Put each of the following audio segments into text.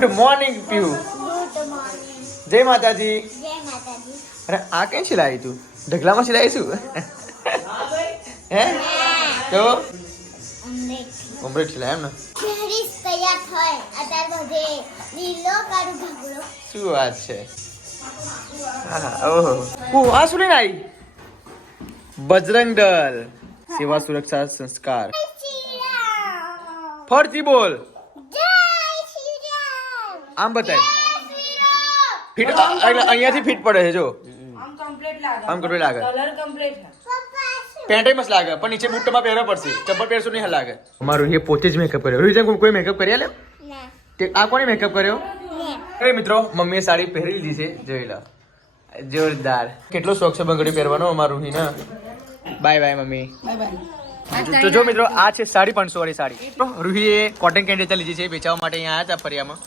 Good morning Pihu. Good morning. જય માતાજી. જય માતાજી. અરે આ કઈ સિલાઈ તું ઢગલામાં સિલાઈ શું હે તો ઓમરેટ સિલાઈ એમ ને ફેરીસ તૈયાર થાય અત્યાર બધે લીલો કાળો ઘાઘરો. શું વાત છે. હા ઓહો આ શું લઈને આવી બજરંગ દળ સેવા સુરક્ષા સંસ્કાર ફરતી બોલ જય શ્રી રામ. આમ બતાય ફિટ અહીંયાથી ફિટ પડે છે જો આમ કમ્પ્લીટ લાગે આમ કમ્પ્લીટ લાગે કલર કમ્પ્લીટ છે પપ્પા શું? પેન્ટ મસ્ત લાગે પણ નીચે બૂટમાં પહેરવા પડશે ચપ્પલ પહેરશું નહીં લાગે અમારું એ પોતે જ મેકઅપ કર્યો રીઝન કોઈ મેકઅપ કરી લે ના તે આ કોણે મેકઅપ કર્યો એ મિત્રો મમ્મીએ સાડી પહેરી લીધી છે જોઈ લો જોરદાર કેટલો શોખ છે બંગડી પહેરવાનો અમારું હી ને bye bye mummy bye bye તો જો મિત્રો આ છે 550 વાળી સાડી રૂહીએ કોટન કેન્ડી લીધી છે વેચવા માટે અહીંયા આવ્યા હતા ફરિયામાં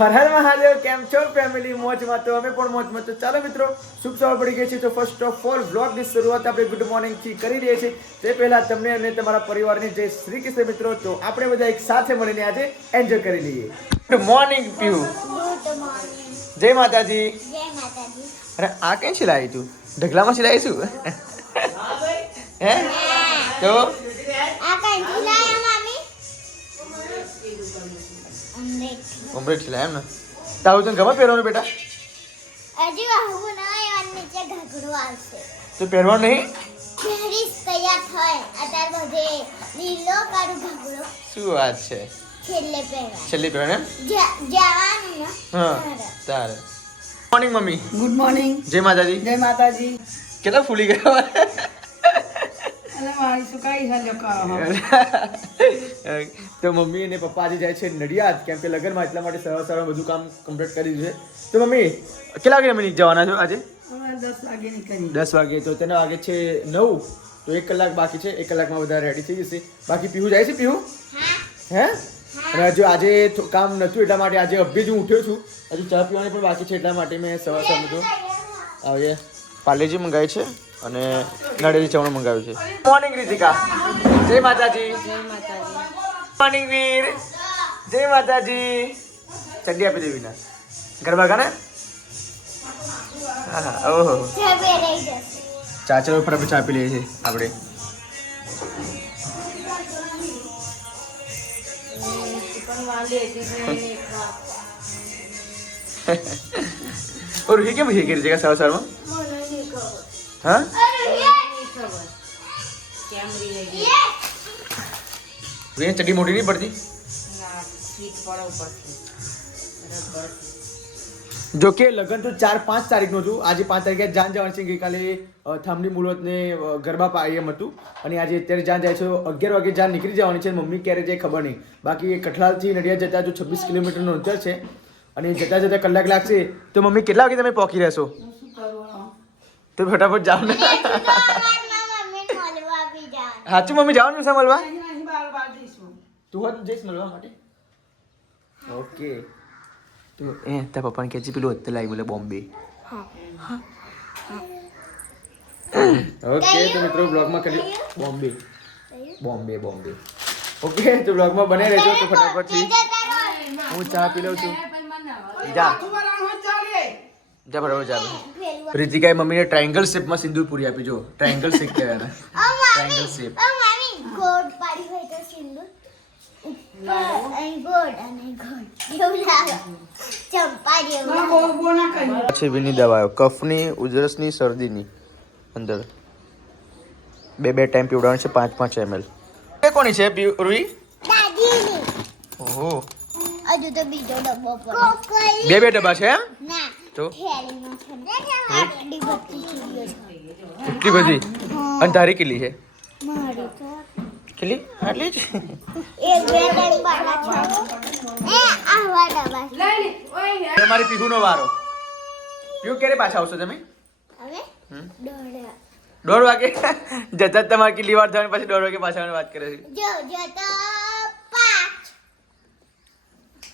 હર હર મહાદેવ કેમ છો ફેમિલી મોજમાં તો અમે પણ મોજમાં તો ચાલો મિત્રો શુભ સવાર પડી ગઈ છે તો ફર્સ્ટ ઓફ ઓલ વ્લોગની શરૂઆત આપણે ગુડ મોર્નિંગ થી કરી રહ્યા છીએ તે પહેલા તમને અને તમારા પરિવારની જય શ્રી કૃષ્ણ મિત્રો તો આપણે બધા એક સાથે મળીને આજે એન્જોય કરી લઈએ good morning Pihu good morning. જય માતાજી. જય માતાજી. અરે આ કઈ સિલાઈ તું ઢગલામાં સિલાઈ શું હે તો આ કંઠી લાયા મામી. અમરેટ. ઓમરેટ સિલાઈ એમ ને તારું તને ગમે પહેરવાનું બેટા હજી આવું નહીં અને નીચે ઘાઘરો આવશે. તો પહેરવાનું નહીં ફેરીસ તૈયાર થાય અત્યાર બધે લીલો કાળો ઘાઘરો. શું વાત છે છેલ્લે પહેરવા છેલ્લી પહેરવાનું એમ જવાનું ને હા ત્યારે. તારે મોર્નિંગ મમ્મી ગુડ મોર્નિંગ જય માતાજી જય માતાજી કેટલા ફૂલી ગયા અલે મારી સુકાઈ છે લોકો તો મમ્મી અને પપ્પા આજે જાય છે નડિયાદ કેમ કે લગ્નમાં એટલા માટે સવાર સવારમાં બધું કામ કમ્પ્લીટ કરી દીધું છે તો મમ્મી કેટલા વાગે અમે જવાના છો આજે અમે 10 વાગે નીકળી 10 વાગે તો તેના વાગે છે 9 તો 1 કલાક બાકી છે 1 કલાકમાં બધા રેડી થઈ જશે બાકી પીહુ જાય છે પીહુ હે અને હજુ આજે કામ નહોતું એટલા માટે આજે અભી જ હું ઉઠ્યો છું હજુ ચા પીવાની પણ બાકી છે એટલા માટે મેં સવાર સવાર તો આવે પાર્લેજી મંગાવી છે અને નડેલી ચવણ મંગાવ્યું છે મોર્નિંગ રીતિકા જય માતાજી જય માતાજી મોર્નિંગ વીર જય માતાજી ચડ્ડી આપી દેવી ના ગરબા ગાને હા ઓહો ચા પહેરાઈ જશે. ચા ચલો ફટાફટ ચા પી લઈએ છીએ આપણે પણ વાંદે હતી और ये क्या मुझे कर देगा सवा सवा में हाँ કેમ રહી ગઈ ये चड्डी मोटी नहीं पड़ती ના સ્વીટ પડો ઉપરથી રબર જો કે લગન તો 4-5 તારીખનું હતું આજે 5 તારીખે જાન જવાનું છે ગઈકાલે થામની મુહૂર્તને ગરબા પાડી એમ હતું અને આજે અત્યારે જાન જાય છે 11 વાગે જાન નીકળી જવાની છે મમ્મી ક્યારે જાય ખબર નહીં બાકી કઠલાલથી નડિયાદ જતા જો 26 કિલોમીટરનું અંતર છે અને જતા જતા કલાક લાગશે તો મમ્મી કેટલા વાગે તમે પહોંચી રહેશો શું કરવાનું તો ફટાફટ જાઓ ને સવારમાં મમ્મીને મળવા બી જવાનું. સાચું મમ્મી જવાનું છે મળવા અહીં બાર બાર જઈશું તું હોત જઈશ મળવા માટે ઓકે તો તારા પપ્પાને કહે છે પેલું અત્યારે લાવી બોલે બોમ્બે ઓકે તો મિત્રો બ્લોગમાં કરી બોમ્બે બોમ્બે બોમ્બે ઓકે તો બ્લોગમાં બને રહેજો તો ફટાફટથી હું ચા પી લઉં છું જા જા બરાબર જા રીતિકાએ મમ્મીને ટ્રાયંગલ શેપમાં સિંદૂર પૂરી આપી જો ટ્રાયંગલ શેપ કહેવાય ને ટ્રાયંગલ શેપ મામી ગોળ પાડી હોય તો સિંદૂર અહીં ગોળ અને ગોળ એવું લાગે ચંપા જેવું બહુ બહુ ના કરી છે બીની દવાઓ કફની ઉધરસની શરદીની અંદર બે ટાઈમ પીવડાવવાનું છે 5-5 ml એ કોની છે રૂઈ દાદીની. ઓહો હજુ તો બીજો ડબ્બો પડ્યો. બે ડબ્બા છે એમ ના તો થેલીમાં છે ને આટલી બધી ચીડીઓ છે. એટલી બધી અને તારી કેટલી છે મારી તો કેટલી આટલી જ એક બે ત્રણ બારા છે એ આવા ડબ્બા છે. લઈ લે ઓય તમારી પીહુનો વારો પીહુ ક્યારે પાછા આવશો તમે હવે દોડ્યા 1:30 વાગે જતા જ તમારે કેટલી વાર થવાની પછી 1:30 વાગે પાછા આવવાની વાત કરે છે જો તો 5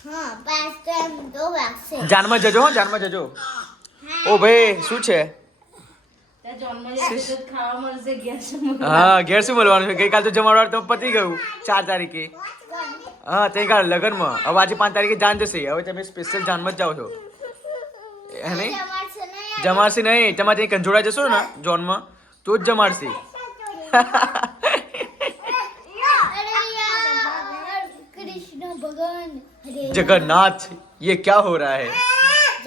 હા 5 તો એમ તો વાગશે. જાનમાં જજો હો જાનમાં જજો ઓ ભાઈ શું છે ત્યાં જન્મ તો ખાવા મળશે ગેસ હા ઘેર શું મળવાનું છે ગઈકાલ તો જમાડવાર તો પતી ગયું 4 તારીખે હા તે કાલ લગનમાં હવે આજે 5 તારીખે જાન જશે હવે તમે સ્પેશિયલ જાનમાં જ જાઓ છો હે નહીં જમાડશે નહીં જમાડશે નહીં તમારે ત્યાં કંજોડા જશો ને જોનમાં તો જ જમાડશે અરે યાર કૃષ્ણ ભગવાન હરે જગન્નાથ ये क्या हो रहा है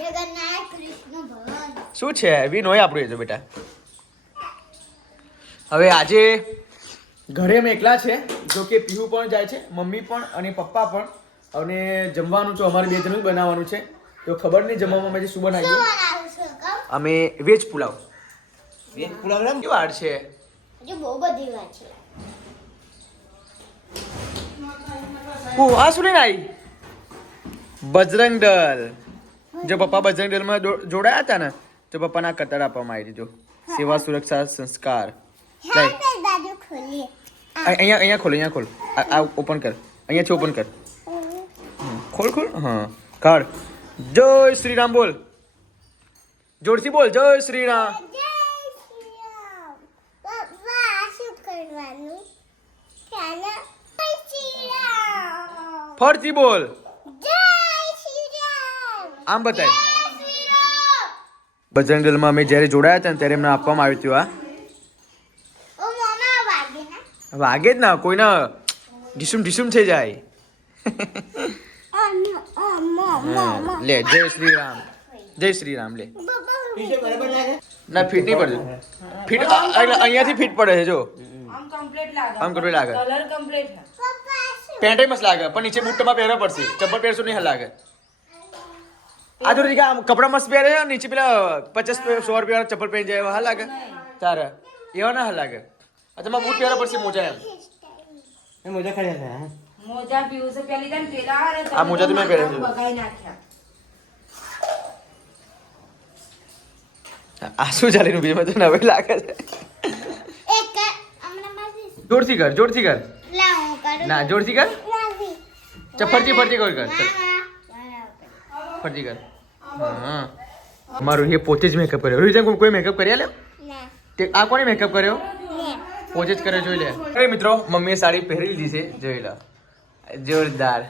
જગન્નાથ કૃષ્ણ ભગવાન શું છે વિનોય આપણું એ તો બેટા હવે આજે ઘરે અમે એકલા છે જો કે પીહુ પણ જાય છે મમ્મી પણ અને પપ્પા પણ અને જમવાનું તો અમારે બે જણનું જ બનાવવાનું છે તો ખબર નહીં જમવામાં અમે શું બનાવીએ શું બનાવું છું કહું? અમે વેજ પુલાવ કેવું હાર્ડ છે હજુ બહુ બધી વાત છે ઓ આ શું લઈને આવી બજરંગ દળ જો પપ્પા બજરંગ દળમાં જોડાયા હતા ને તો પપ્પાના કતાર આપવામાં આવી દીધો સેવા સુરક્ષા સંસ્કાર હા તે દાદુ ખોલીએ અહીંયા ખોલ આ ઓપન કર અહીંયાથી ઓપન કર ખોલ હા કાઢ જય શ્રી રામ બોલ જોરથી બોલ જય શ્રી રામ જય શ્રી રામ પપ્પા શું કરવાનું ચાલો જય શ્રી રામ ફરતી બોલ જય શ્રી રામ આમ બતાય જય શ્રી રામ બજરંગ દળમાં અમે જ્યારે જોડાયા હતા ને ત્યારે એમને આપવામાં આવ્યું હતું ઓ મમ્મા વાગે ના આ વાગે જ ના કોઈને ઢીસુમ થઈ જાય લે જય શ્રી રામ લે ના ફીટ નહીં પડતું ફીટ અહીંયાથી ફીટ પડે છે જો આમ કમ્પ્લીટ લાગે આમ complete લાગે. કલર કમ્પ્લીટ છે પેન્ટ મસ્ત લાગે પણ નીચે બૂટમાં પહેરવા પડશે ચપ્પલ પહેરશું નહીં લાગે આ તો રીતે આમ કપડા મસ્ત પહેરે છે નીચે પેલા 50-100 રૂપિયા ચપ્પલ પહેરી જાય એવા હા લાગે તારે એવા ના હા લાગે આ તમારે બૂટ પહેરવા પડશે મોજા એમ મોજા પીવું છે પેલી તને પેલા હારે આ મોજા તો મેં પહેર્યા છે. બગાઈ નાખ્યા આ શું ચાલીનું બીજું તો નવે લાગે છે એક હમણાં મારી જોરથી કર લા હું કરું ના જોરથી કર નથી ફરતી કર ચાલ. ના ફરતી કર હા મારું એ પોતે જ મેકઅપ કર્યો રોહિત કોઈ મેકઅપ કર્યા લે ના તે આ કોણે મેકઅપ કર્યો ને પોતે જ કર્યો જોઈ લે અરે મિત્રો મમ્મીએ સાડી પહેરી લીધી છે જોઈ લો જોરદાર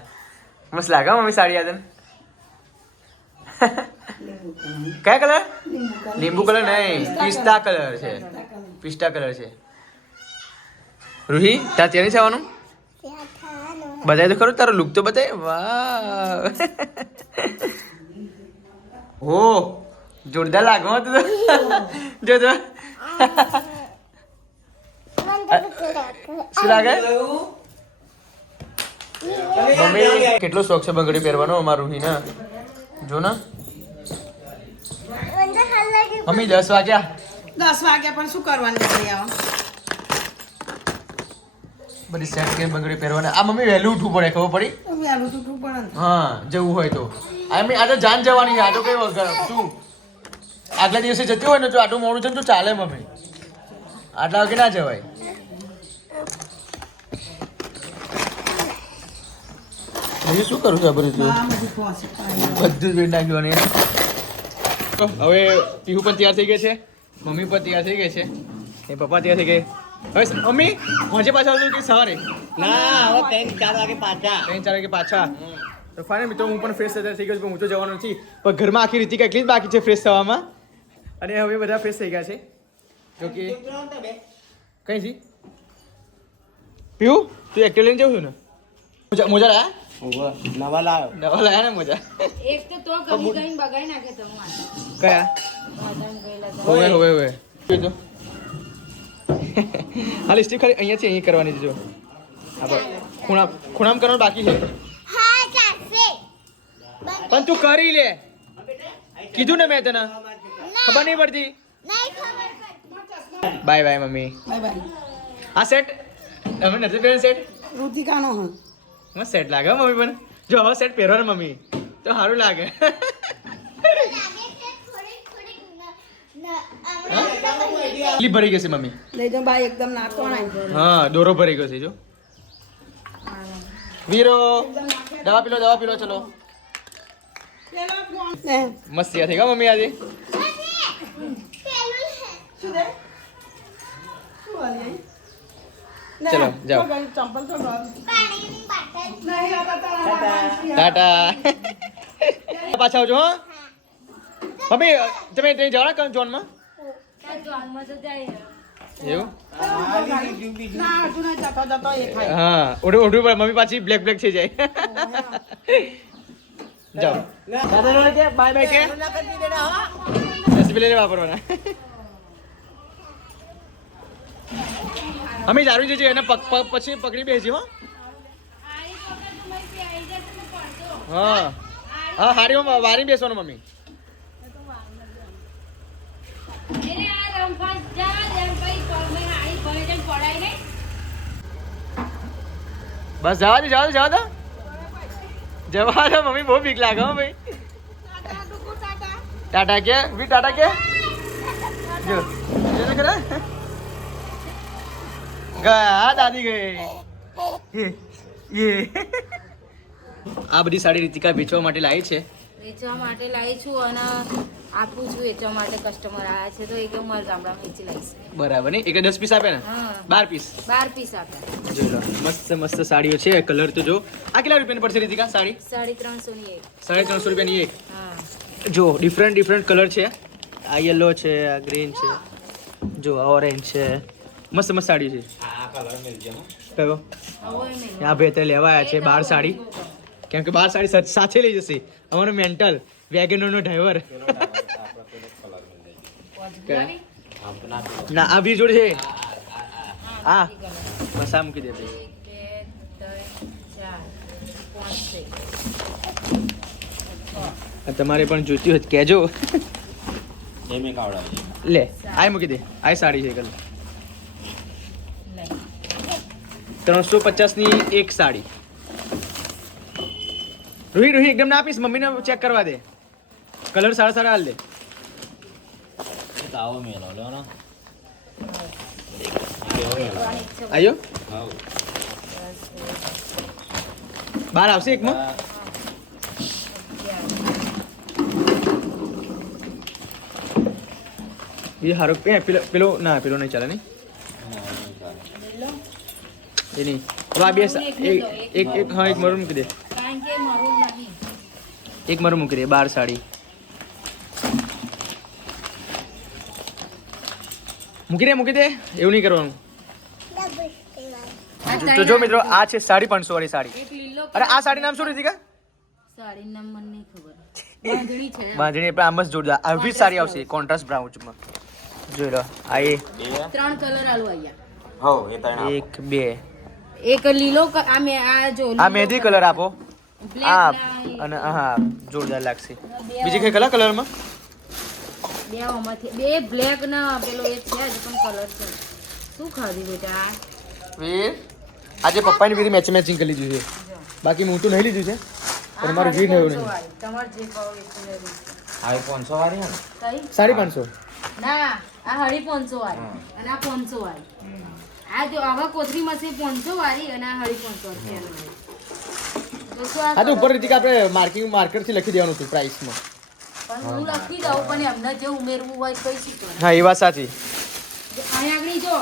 મસ્ત લાગે હો મમ્મી સાડી આદન કયા કલર લીંબુ કલર નહીં પિસ્તા કલર છે રૂહી તાર ત્યાં નહીં આવવાનું ત્યાં થવાનું બતાય તો ખરું તારો લુક તો બતાય વાહ ઓ જોરદાર લાગો હો તું તો જો તો શું લાગે મમ્મી કેટલો શોખ છે બંગડી પહેરવાનો અમારું રૂહી ના જો ને મમ્મી 10 વાગ્યા 10 વાગ્યા પણ શું કરવાનું છે આવા બધી સેટ કરીને બંગડી પહેરવાના આ મમ્મી વહેલું ઉઠવું પડે ખબર પડી વહેલું તૂટવું પડે ને હા જવું હોય તો આ તો જાન જવાની છે આ તો કઈ શું આગલા દિવસે જતી હોય ને તો આટલું મોડું છે ને તો ચાલે મમ્મી આટલા વાગે ના જવાય બીજું શું કરું છું આ બધું આ બધું પહોંચે પાણી બધું જ વેટ નાખ્યું અને તો હવે પીહુ પણ તૈયાર થઈ ગઈ છે મમ્મી પણ તૈયાર થઈ ગઈ છે એ પપ્પા તૈયાર થઈ ગઈ હવે મમ્મી પહોંચે પાછા આવજો કે સવારે ના હવે 3-4 વાગે પાછા 3-4 વાગે પાછા તો ફાઇનલ મિત્રો હું પણ ફ્રેશ થઈ ગયો છું હું તો જવાનો નથી પણ ઘરમાં આખી રીતિ એટલી જ બાકી છે ફ્રેશ થવામાં અને હવે બધા ફ્રેશ થઈ ગયા છે જો કે કઈ છી પીહુ તું એક્ટિવ લઈને જવું છું ને મોજા લાયા નવા લાવ્યો નવા લાયા ને મોજા એક તો કમી કઈ બગાઈ નાખે તમારે કયા મદન ગયેલા હોવે જોયું તો હાલ સ્ટીપ ખાલી અહીંયાથી અહીં કરવાની છે જો ખૂણામ કરવાનું બાકી છે હા ચાલશે પણ તું કરી લે કીધું ને મેં તને ખબર નહીં પડતી નહીં ખબર પડતી bye bye mummy bye bye આ સેટ તમે નથી પહેર્યું સેટ ઋતિકાનો હા મસ્ત સેટ લાગે હો મમ્મી પણ જો હવે સેટ પહેરો ને મમ્મી તો સારું લાગે લાગે છે થોડીક ક્લિપ ભરી ગઈ છે મમ્મી લઈ જાઓ બાય એકદમ નાખો ના હા દોરો ભરી ગયો છે જો વીરો દવા પી લો ચલો મસ્ત તૈયાર થઈ ગયા મમ્મી આજે પેલું છે ચલો જાઓ ચંપલ તો પાણીની બાટલી નહીં આવતા તારા માણસી. ટાટા પાછા આવજો હો મમ્મી તમે ત્યાં જવાના જોનમાં એવું ના હજુ નહીં જતો જતો એ ખાય. હા ઓઢું પડે મમ્મી પાછી બ્લેક બ્લેક થઈ જાય જાઓ દાદા કે બાય બાય કે ડિસ્પ્લે વાપરવાના અમે જારું જઈએ એને પછી પકડી બેસી હો હા હા હારી વારી બેસવાનું મમ્મી બસ જવા દો જવા દો મમ્મી બહુ બીક લાગે હો ભાઈ ટાટા કે વી ટાટા કે જો એને ખરા ગયા દાદી ગઈ ये આ બધી સાડી રીતિકા વેચવા માટે લાવી છે વેચવા માટે લાવી છું અને આપું છું વેચવા માટે કસ્ટમર આવ્યા છે તો એક હું મારા ગામડામાં વેચી લાવીશ બરાબર ને એક 10 પીસ આપે ને હા 12 પીસ 12 પીસ આપ્યા જો લો મસ્ત મસ્ત સાડીઓ છે કલર તો જો આ કેટલા રૂપિયાની પડશે રીતિકા સાડી 350 ની એક 350 રૂપિયાની એક હા જો ડિફરન્ટ કલર છે આ યલો છે આ ગ્રીન છે જો આ ઓરેન્જ છે મસ્ત મસ્ત સાડી છે આ કલર મિલ જાય કયો હવે નહીં આ ભાઈ અત્યારે લેવા આવ્યા છે 12 સાડી કેમ કે 12 સાડી સાથે લઈ જશે અમારો મેન્ટલ વેગનરનો ડ્રાઈવર ના આ બી જોડે છે હા બસ આ મૂકી દે ભાઈ 1 2 3 4 5 6 તમારે પણ જોઈતી હોય તો કહેજો એ મેં કાવડાવી લે આ મૂકી દે આ સાડી છે કલ 350 ની એક સાડી રૂહી એકદમ ના આપીશ મમ્મીને ચેક કરવા દે કલર સારા હાલ દે તો આવો મેલો લો ને આયો હા 12 આવશે એકમાં ये हारो पेलो ना पेलो नहीं चला नहीं ये नहीं अब आप ये एक हाँ एक मरू मूकी दे કારણ કે મરૂન નહીં एक मरू मूकी दे 12 साड़ी મૂકી દે એવું નહીં કરવાનું તો જો મિત્રો આ છે 550 વાળી સાડી એક લીલો અરે આ સાડી નામ શું રીતિકા સાડી નામ મને નહીં ખબર બાંધણી છે બાંધણી આપણે આમ જ જોરદાર આવી જ સાડી આવશે કોન્ટ્રાસ્ટ બ્રાઉન માં જોઈ લો આ એ 3 કલર આલો આયા હો એ તણ એક બે એક લીલો આ મે આ જો આ મહેંદી કલર આપો બ્લેક આ અને હા જોરદાર લાગશે બીજી કઈ કલરમાં બે આમાંથી બે બ્લેક ના પેલો એક છે જ પણ કલર છે શું ખાધી બેટા વીર આજે પપ્પાની બીજી મેચિંગ કરી લીધું છે બાકી હું તો નહીં લીધું છે પણ મારું વીર નહીં નહીં તમાર જે ભાવ એ આ 500 વાળી હે ને કઈ 550 ના આ હળી 500 વાળી અને આ 500 વાળી આ જો આવા કોથરીમાં છે 500 વાળી અને આ હળી 500 વાળી તો શું હા તો ઉપર રીતિકા આપણે માર્કરથી લખી દેવાનું હતું પ્રાઇસમાં પણ હું લખી દઉં પણ એમને જે ઉમેરવું હોય કઈ શીખવાનું હા એ વાત સાચી અહીં આગળ જો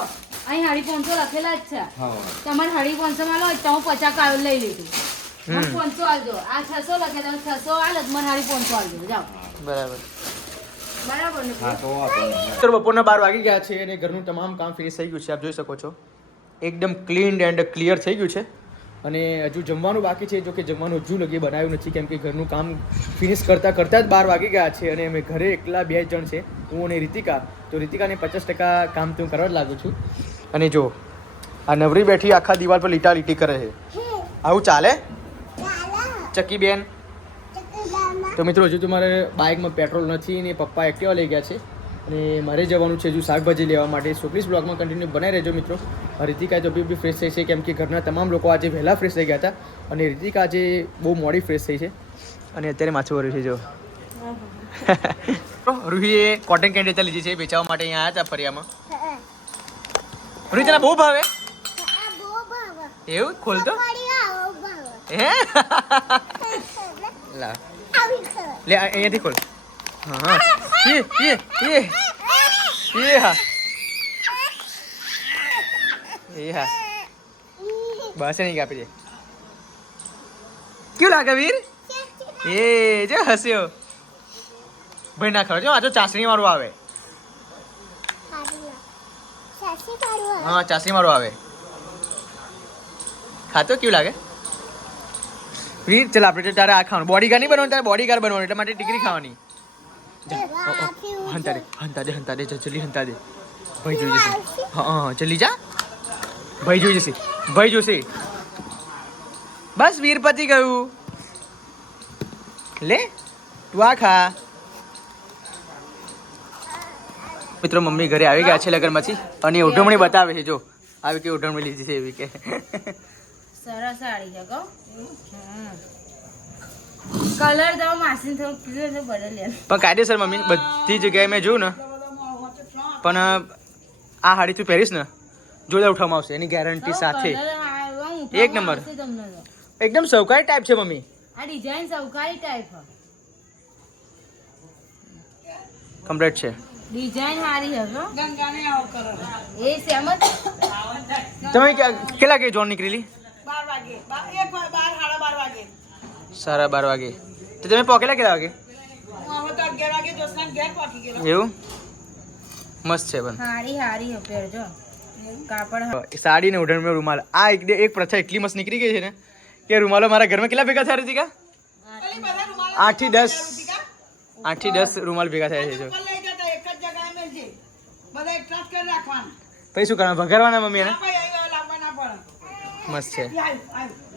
અહીં હળી 500 લખેલા જ છે હા તમારે હળી 500 માં લો તો હું 50 કાયો લઈ લીધું મને 500 આલજો આ 600 લખેલા 600 આલ જ મને હળી 500 આલજો જાઓ બરાબર બરાબર ને હા તો આપણને તો બપોરના 12 વાગી ગયા છે અને ઘરનું તમામ કામ ફિનિશ થઈ ગયું છે આપ જોઈ શકો છો એકદમ ક્લીન એન્ડ ક્લિયર થઈ ગયું છે અને હજુ જમવાનું બાકી છે જો કે જમવાનું હજુ લગી બનાવ્યું નથી કેમ કે ઘરનું કામ ફિનિશ કરતાં જ 12 વાગી ગયા છે અને અમે ઘરે એકલા 2 જણ છે હું અને રીતિકા તો રીતિકાને 50% કામ તો હું કરવા જ લાગુ છું અને જો આ નવરી બેઠી આખા દિવાલ પર લીટી કરે છે આવું ચાલે ચકી બેન તો મિત્રો હજુ તમારે બાઇકમાં પેટ્રોલ નથી ને પપ્પા એક્ટિવા લઈ ગયા છે અને મારે જવાનું છે હજુ શાકભાજી લેવા માટે સો પ્લીઝ બ્લોગમાં કન્ટિન્યુ બનાવી રહેજો મિત્રો રીતિકા તો બી ફ્રેશ થઈ છે કેમ કે ઘરના તમામ લોકો આજે વહેલા ફ્રેશ થઈ ગયા હતા અને રીતિકા આજે બહુ મોડી ફ્રેશ થઈ છે અને અત્યારે માછું ભર્યું છે જો રૂહીએ કોટન કેન્ડી લીધી છે વેચવા માટે અહીંયા આવ્યા હતા ફરિયામાં રૂહી તને બહુ ભાવે એવું ખોલતો હે લા લે અહીંયાથી ખોલ હા ये હા એ હા બસ નહીં કાપી દે કેવું લાગે વીર? એ જો હસ્યો ભાઈ ના ખબર જો આ તો ચાસણી વાળું આવે. હા ચાસણી વાળું આવે. ખાતો કેવું લાગે વીર? ચાલ આપણે તારે આ ખાવાનું બોડીગાર્ડ નહીં બનવાનું, તારે બોડીગાર્ડ બનવાનું એટલે માટે ટીકરી ખાવાની. હંતા દે જલ્દી હંતા દે. ભાઈ જોઈ જશે. હા જલ્દી જા, ભાઈ જોઈ જશે, ભાઈ જોશે. બસ વીર પતી ગયું. લે તું આ ખા. મિત્રો મમ્મી ઘરે આવી ગયા છે લગનમાંથી અને ઉઢમણી બતાવે છે. જો આવી કે ઉઢમણી લીધી છે એવી કે. સરસ સાડી છે કહો. કલર તો માસીને થોડું કીધું એટલે બદલ્યા. પણ કાયદેસર મમ્મી બધી જગ્યાએ મેં જોયું ને, પણ આ હાડી તું પહેરીશ ને જોરદાર ઉઠાવવામાં આવશે એની ગેરંટી સાથે. એક નંબર. એકદમ સૌકારી ટાઈપ છે મમ્મી. આ ડિઝાઇન સૌકારી ટાઈપ કમ્પ્લીટ છે. ડિઝાઇન સારી હે હો. ગંગાને આવો કરો એ સેમ જ. તમે કેટલા કે જોન નીકળેલી? 12 વાગે 12 વાગે 12:30 વાગે. તો તમે પોકેલા કેટલા વાગે? હું હવે તો 11 વાગે દોસ્તના ઘેર પહોંચી ગયેલો. એવું મસ્ત છે પણ સારી સારી હે પહેરજો. કાપડ સાડી ને ઉઢણમાં રૂમાલ આ એક પ્રથા એટલી મસ્ત નીકળી ગઈ છે ને કે રૂમાલો મારા ઘરમાં કેટલા ભેગા થયા હતી કા? 8 થી 10 રૂમાલ ભેગા થયા છે. જો ઉપર લઈ જતા એક જ જગ્યાએ મેલજે. બધા એક ટ્રાસ કરી રાખવાના. પછી શું કરવાનું? ભગાડવાના મમ્મી એને? ના ભાઈ, અહીં લાવવા ના પડે. મસ્ત છે. આવ્યું.